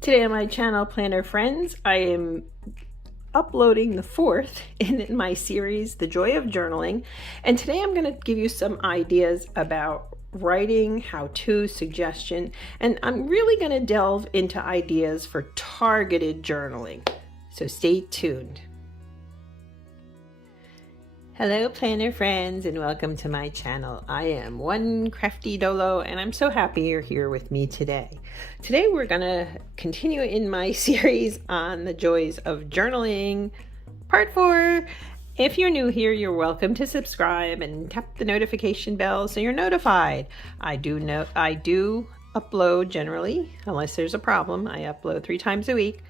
Today on my channel, Planner Friends, I am uploading the fourth in my series, The Joy of Journaling. And today I'm going to give you some ideas about writing, how-to, suggestion, and I'm really going to delve into ideas for targeted journaling. So stay tuned. Hello Planner Friends and welcome to my channel. I am One Crafty Dolo and I'm so happy you're here with me today. Today we're going to continue in my series on the joys of journaling, part 4. If you're new here, you're welcome to subscribe and tap the notification bell so you're notified. I do upload generally, unless there's a problem. I upload 3 times a week,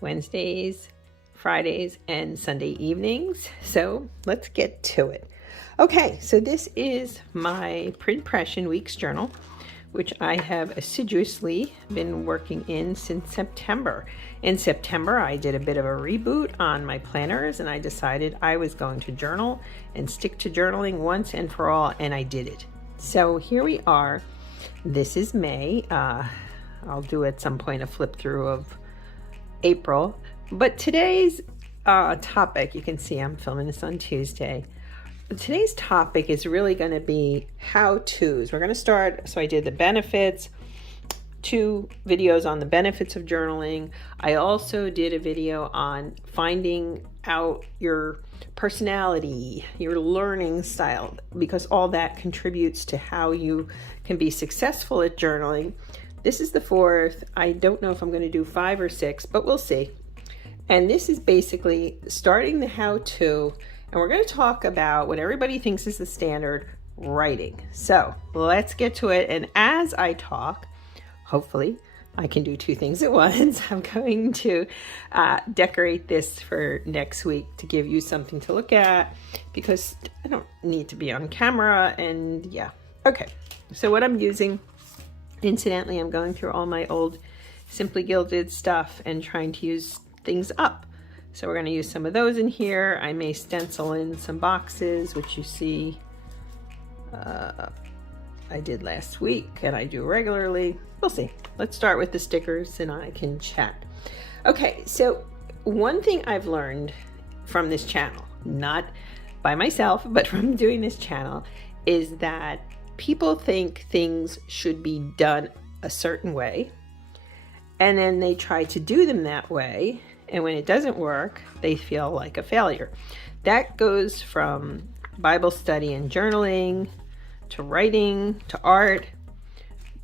Wednesdays, Fridays, and Sunday evenings. So let's get to it. Okay, so this is my Printpression Weeks journal, which I have assiduously been working in since September. In September, I did a bit of a reboot on my planners and I decided I was going to journal and stick to journaling once and for all, and I did it. So here we are. This is May. I'll do at some point a flip through of April. But today's topic, you can see I'm filming this on Tuesday. Today's topic is really going to be how-tos. We're going to start, so I did the benefits, 2 videos on the benefits of journaling. I also did a video on finding out your personality, your learning style, because all that contributes to how you can be successful at journaling. This is the 4th. I don't know if I'm going to do 5 or 6, but we'll see. And this is basically starting the how-to, and we're going to talk about what everybody thinks is the standard, writing. So let's get to it. And as I talk, hopefully I can do 2 things at once. I'm going to decorate this for next week to give you something to look at because I don't need to be on camera. And yeah, okay. So what I'm using, incidentally, I'm going through all my old Simply Gilded stuff and trying to use things up. So we're going to use some of those in here. I may stencil in some boxes, which you see I did last week and I do regularly. We'll see. Let's start with the stickers and I can chat. Okay, so one thing I've learned from this channel, not by myself, but from doing this channel, is that people think things should be done a certain way, and then they try to do them that way, and when it doesn't work, they feel like a failure. That goes from Bible study and journaling, to writing, to art,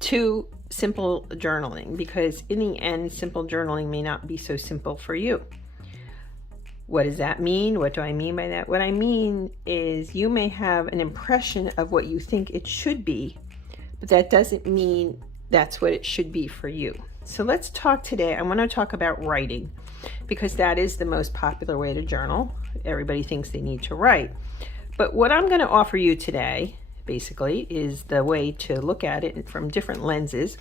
to simple journaling, because in the end, simple journaling may not be so simple for you. What does that mean? What do I mean by that? What I mean is you may have an impression of what you think it should be, but that doesn't mean that's what it should be for you. So let's talk today. I want to talk about writing because that is the most popular way to journal. Everybody thinks they need to write. But what I'm going to offer you today, basically, is the way to look at it from different lenses,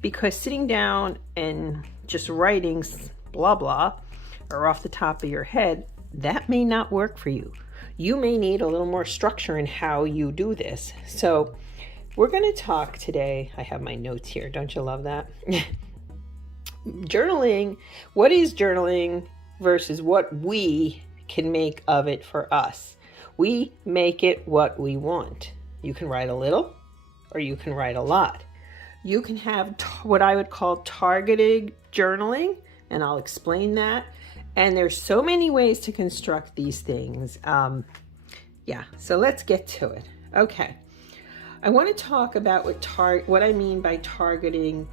because sitting down and just writing blah blah or off the top of your head, that may not work for you. You may need a little more structure in how you do this. So we're going to talk today. I have my notes here. Don't you love that? Journaling. What is journaling versus what we can make of it for us? We make it what we want. You can write a little or you can write a lot. You can have what I would call targeted journaling, and I'll explain that. And there's so many ways to construct these things. Yeah, so let's get to it. Okay. I want to talk about what I mean by targeted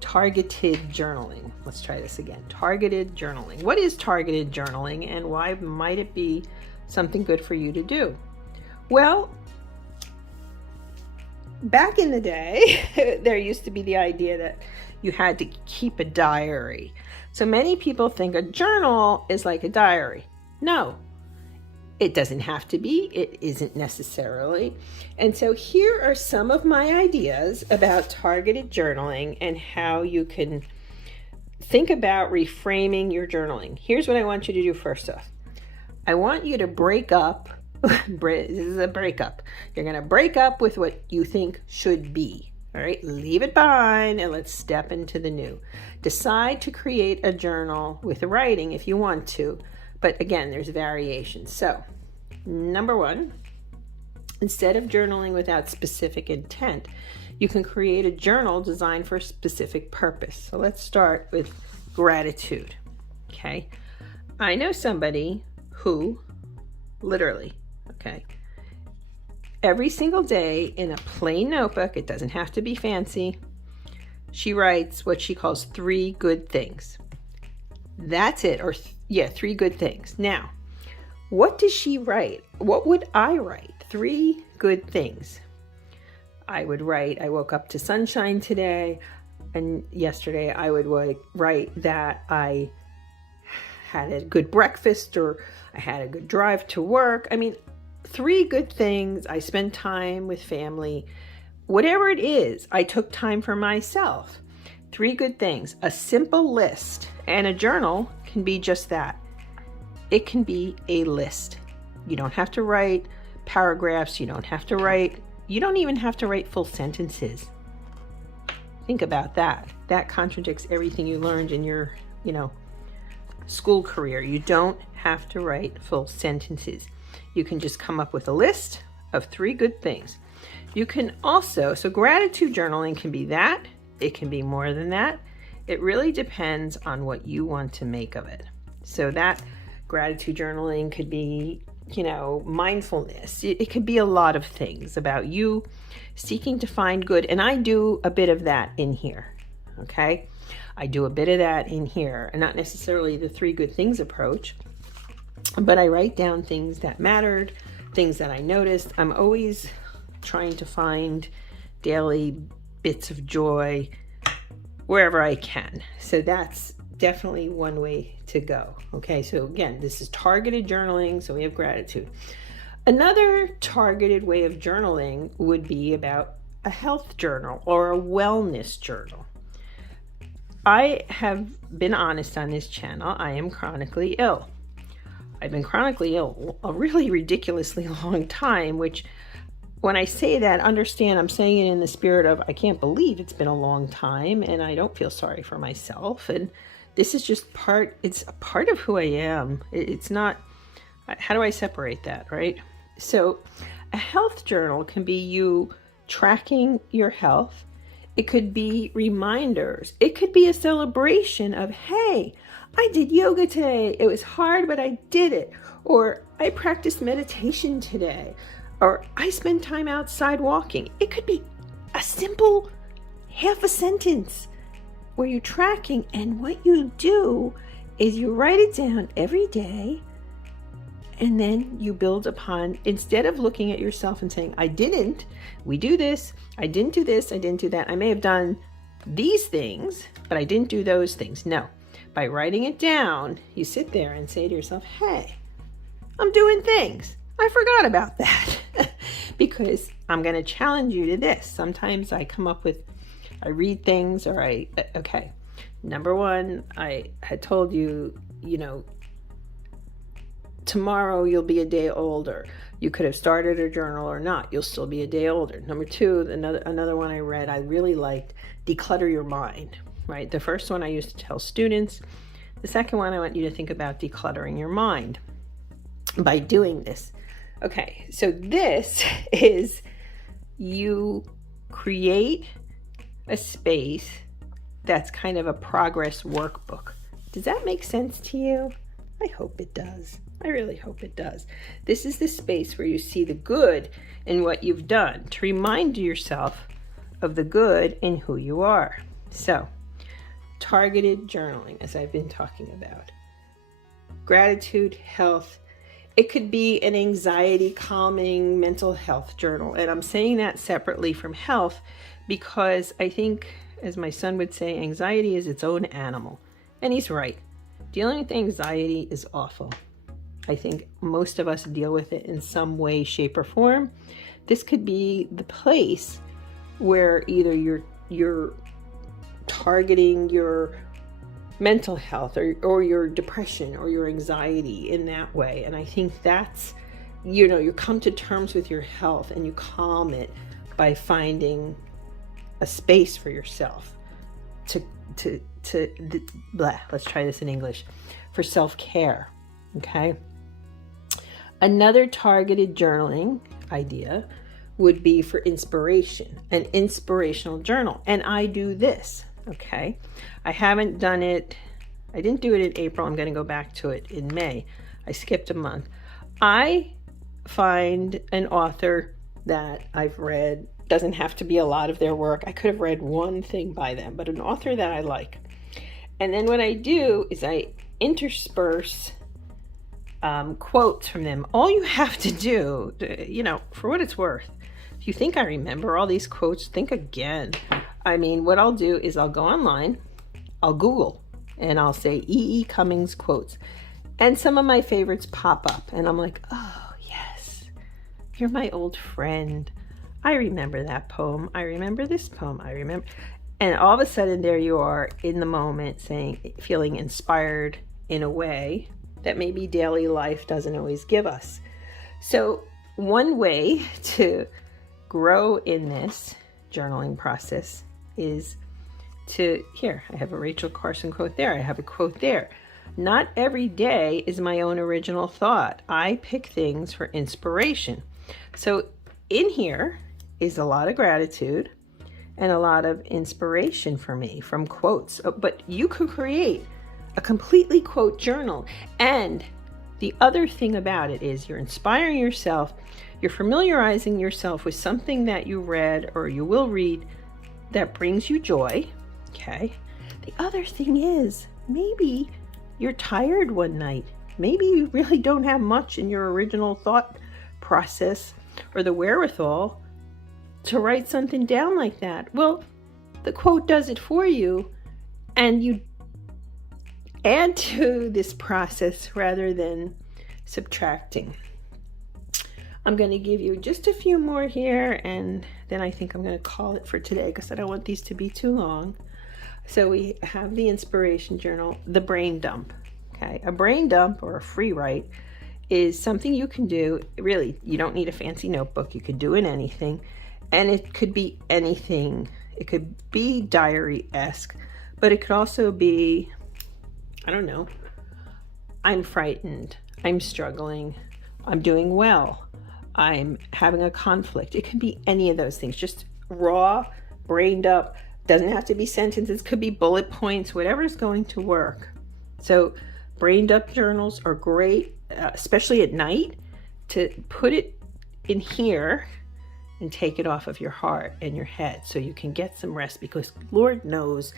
journaling. Let's try this again. Targeted journaling. What is targeted journaling and why might it be something good for you to do? Well, back in the day, there used to be the idea that you had to keep a diary. So many people think a journal is like a diary. No, it doesn't have to be. It isn't necessarily. And so here are some of my ideas about targeted journaling and how you can think about reframing your journaling. Here's what I want you to do first off. I want you to break up. This is a breakup. You're going to break up with what you think should be. All right, leave it behind and let's step into the new. Decide to create a journal with writing if you want to, but again, there's variations. So, number one, instead of journaling without specific intent, you can create a journal designed for a specific purpose. So let's start with gratitude. Okay. I know somebody who literally, okay, every single day in a plain notebook, it doesn't have to be fancy, she writes what she calls 3 good things. That's it. Or 3 good things. Now, what does she write? What would I write? 3 good things. I would write, I woke up to sunshine today, and yesterday I would write that I had a good breakfast, or I had a good drive to work. I mean, 3 good things. I spent time with family. Whatever it is, I took time for myself. 3 good things. A simple list. And a journal can be just that. It can be a list. You don't have to write paragraphs. You don't even have to write full sentences. Think about that. That contradicts everything you learned in your, school career. You don't have to write full sentences. You can just come up with a list of 3 good things. You can also, so gratitude journaling can be that. It can be more than that. It really depends on what you want to make of it. So that gratitude journaling could be, mindfulness. It could be a lot of things about you seeking to find good. And I do a bit of that in here. Okay. I do a bit of that in here, and not necessarily the 3 good things approach, but I write down things that mattered, things that I noticed. I'm always trying to find daily bits of joy wherever I can. So that's definitely one way to go. Okay, so again, this is targeted journaling, so we have gratitude. Another targeted way of journaling would be about a health journal or a wellness journal. I have been honest on this channel. I am chronically ill. I've been chronically ill a really ridiculously long time, which when I say that, understand I'm saying it in the spirit of I can't believe it's been a long time and I don't feel sorry for myself. And this is just it's a part of who I am. It's not, how do I separate that, right? So a health journal can be you tracking your health. It could be reminders. It could be a celebration of, hey, I did yoga today. It was hard, but I did it. Or I practiced meditation today. Or I spent time outside walking. It could be a simple half a sentence where you're tracking, and what you do is you write it down every day, and then you build upon, instead of looking at yourself and saying, we do this, I didn't do this, I didn't do that. I may have done these things, but I didn't do those things. No, by writing it down, you sit there and say to yourself, hey, I'm doing things. I forgot about that because I'm going to challenge you to this. Sometimes I read things or number one, I had told you, tomorrow you'll be a day older. You could have started a journal or not. You'll still be a day older. Number 2, another one I read, I really liked, declutter your mind, right? The first one I used to tell students. The second one, I want you to think about decluttering your mind by doing this. Okay, so this is you create a space that's kind of a progress workbook. Does that make sense to you? I hope it does. I really hope it does. This is the space where you see the good in what you've done, to remind yourself of the good in who you are. So, targeted journaling, as I've been talking about. Gratitude, health. It could be an anxiety calming mental health journal. And I'm saying that separately from health because I think, as my son would say, anxiety is its own animal. And he's right. Dealing with anxiety is awful. I think most of us deal with it in some way, shape, or form. This could be the place where either you're targeting your mental health or your depression or your anxiety in that way. And I think that's, you come to terms with your health and you calm it by finding a space for yourself let's try this in English, for self-care. Okay. Another targeted journaling idea would be for inspiration, an inspirational journal. And I do this. Okay. I haven't done it. I didn't do it in April. I'm going to go back to it in May. I skipped a month. I find an author that I've read, doesn't have to be a lot of their work. I could have read one thing by them, but an author that I like. And then what I do is I intersperse quotes from them. All you have to do, for what it's worth, if you think I remember all these quotes, think again. I mean, what I'll do is I'll go online, I'll Google, and I'll say E.E. Cummings quotes. And some of my favorites pop up. And I'm like, oh, yes, you're my old friend. I remember that poem. I remember this poem. I remember. And all of a sudden, there you are in the moment feeling inspired in a way that maybe daily life doesn't always give us. So one way to grow in this journaling process is here, I have a Rachel Carson quote there. I have a quote there. Not every day is my own original thought. I pick things for inspiration. So in here is a lot of gratitude and a lot of inspiration for me from quotes. But you could create a completely quote journal. And the other thing about it is you're inspiring yourself. You're familiarizing yourself with something that you read or you will read that brings you joy. Okay. The other thing is maybe you're tired one night. Maybe you really don't have much in your original thought process or the wherewithal to write something down like that. Well, the quote does it for you, and you add to this process rather than subtracting. I'm going to give you just a few more here, and then I think I'm going to call it for today because I don't want these to be too long. So we have the inspiration journal, the brain dump. Okay, a brain dump or a free write is something you can do. Really, you don't need a fancy notebook. You could do it in anything, and it could be anything. It could be diary-esque, but it could also be, I don't know, I'm frightened, I'm struggling, I'm doing well, I'm having a conflict. It could be any of those things, just raw, brained up. Doesn't have to be sentences, could be bullet points, whatever's going to work. So brained up journals are great, especially at night, to put it in here and take it off of your heart and your head so you can get some rest, because Lord knows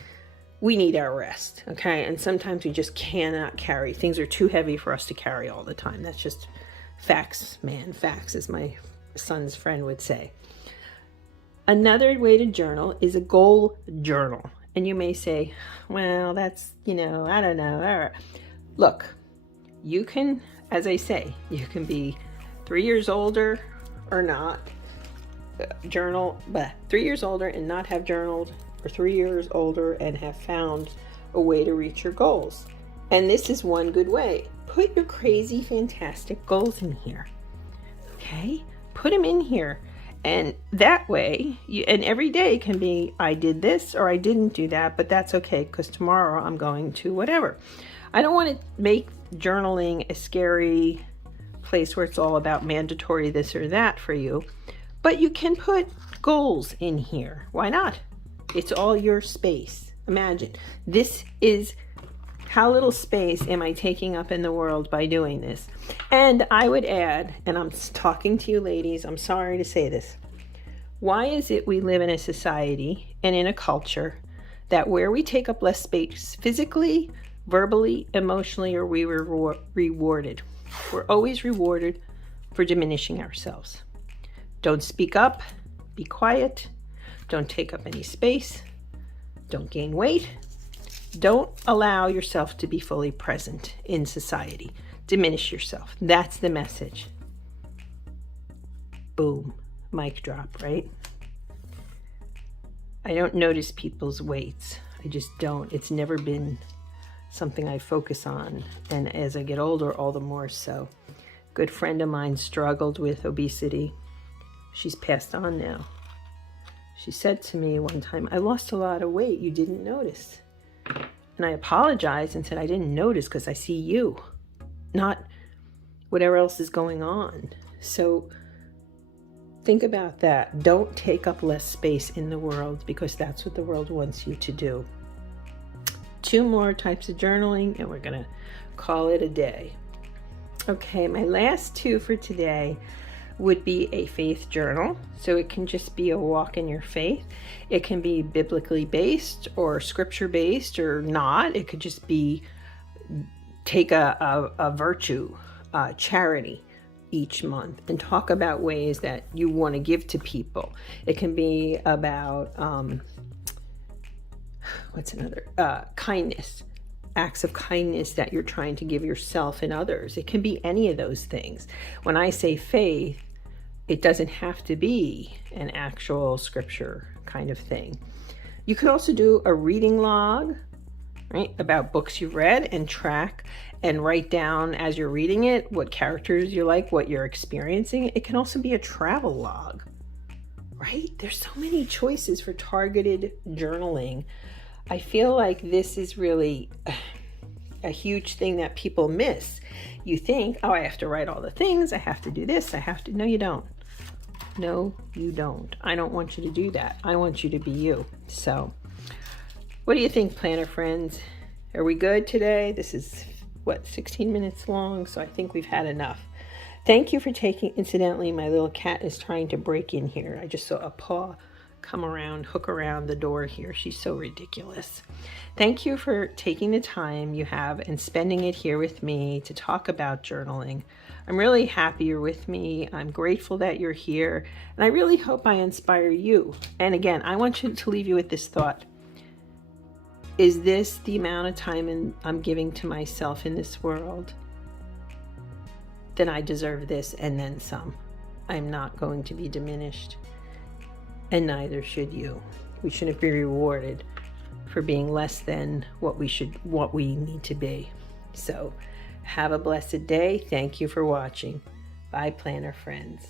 we need our rest, okay? And sometimes we just cannot carry. Things are too heavy for us to carry all the time. That's just facts, man. Facts, as my son's friend would say. Another way to journal is a goal journal. And you may say, well, that's, I don't know. Look, you can, as I say, you can be 3 years older or not, journal, but 3 years older and not have journaled, or 3 years older and have found a way to reach your goals. And this is one good way. Put your crazy, fantastic goals in here. Okay? Put them in here. And that way, and every day can be, I did this or I didn't do that, but that's okay because tomorrow I'm going to whatever. I don't want to make journaling a scary place where it's all about mandatory this or that for you, but you can put goals in here. Why not? It's all your space. Imagine, this is how little space am I taking up in the world by doing this? And I would add, and I'm talking to you ladies, I'm sorry to say this. Why is it we live in a society and in a culture that where we take up less space physically, verbally, emotionally, are we rewarded? We're always rewarded for diminishing ourselves. Don't speak up, be quiet, don't take up any space, don't gain weight. Don't allow yourself to be fully present in society. Diminish yourself. That's the message. Boom. Mic drop, right? I don't notice people's weights. I just don't. It's never been something I focus on. And as I get older, all the more so. A good friend of mine struggled with obesity. She's passed on now. She said to me one time, I lost a lot of weight. You didn't notice. And I apologized and said, I didn't notice because I see you, not whatever else is going on. So think about that. Don't take up less space in the world, because that's what the world wants you to do. 2 more types of journaling and we're going to call it a day. Okay, my last 2 for today would be a faith journal. So it can just be a walk in your faith. It can be biblically based or scripture based or not. It could just be take a virtue, charity each month and talk about ways that you want to give to people. It can be about, kindness. Acts of kindness that you're trying to give yourself and others. It can be any of those things. When I say faith, it doesn't have to be an actual scripture kind of thing. You could also do a reading log, right, about books you've read, and track and write down as you're reading it what characters you like, what you're experiencing. It can also be a travel log, right? There's so many choices for targeted journaling. I feel like this is really a huge thing that people miss. You think, oh, I have to write all the things, I have to do this, no, you don't. No, you don't. I don't want you to do that. I want you to be you. So what do you think, planner friends? Are we good today? This is 16 minutes long, so I think we've had enough. Thank you for taking, incidentally, my little cat is trying to break in here. I just saw a paw come around, hook around the door here. She's so ridiculous. Thank you for taking the time you have and spending it here with me to talk about journaling. I'm really happy you're with me. I'm grateful that you're here, and I really hope I inspire you. And again, I want you to leave you with this thought. Is this the amount of time I'm giving to myself in this world? Then I deserve this and then some. I'm not going to be diminished. And neither should you. We shouldn't be rewarded for being less than what we need to be. So have a blessed day. Thank you for watching. Bye, planner friends.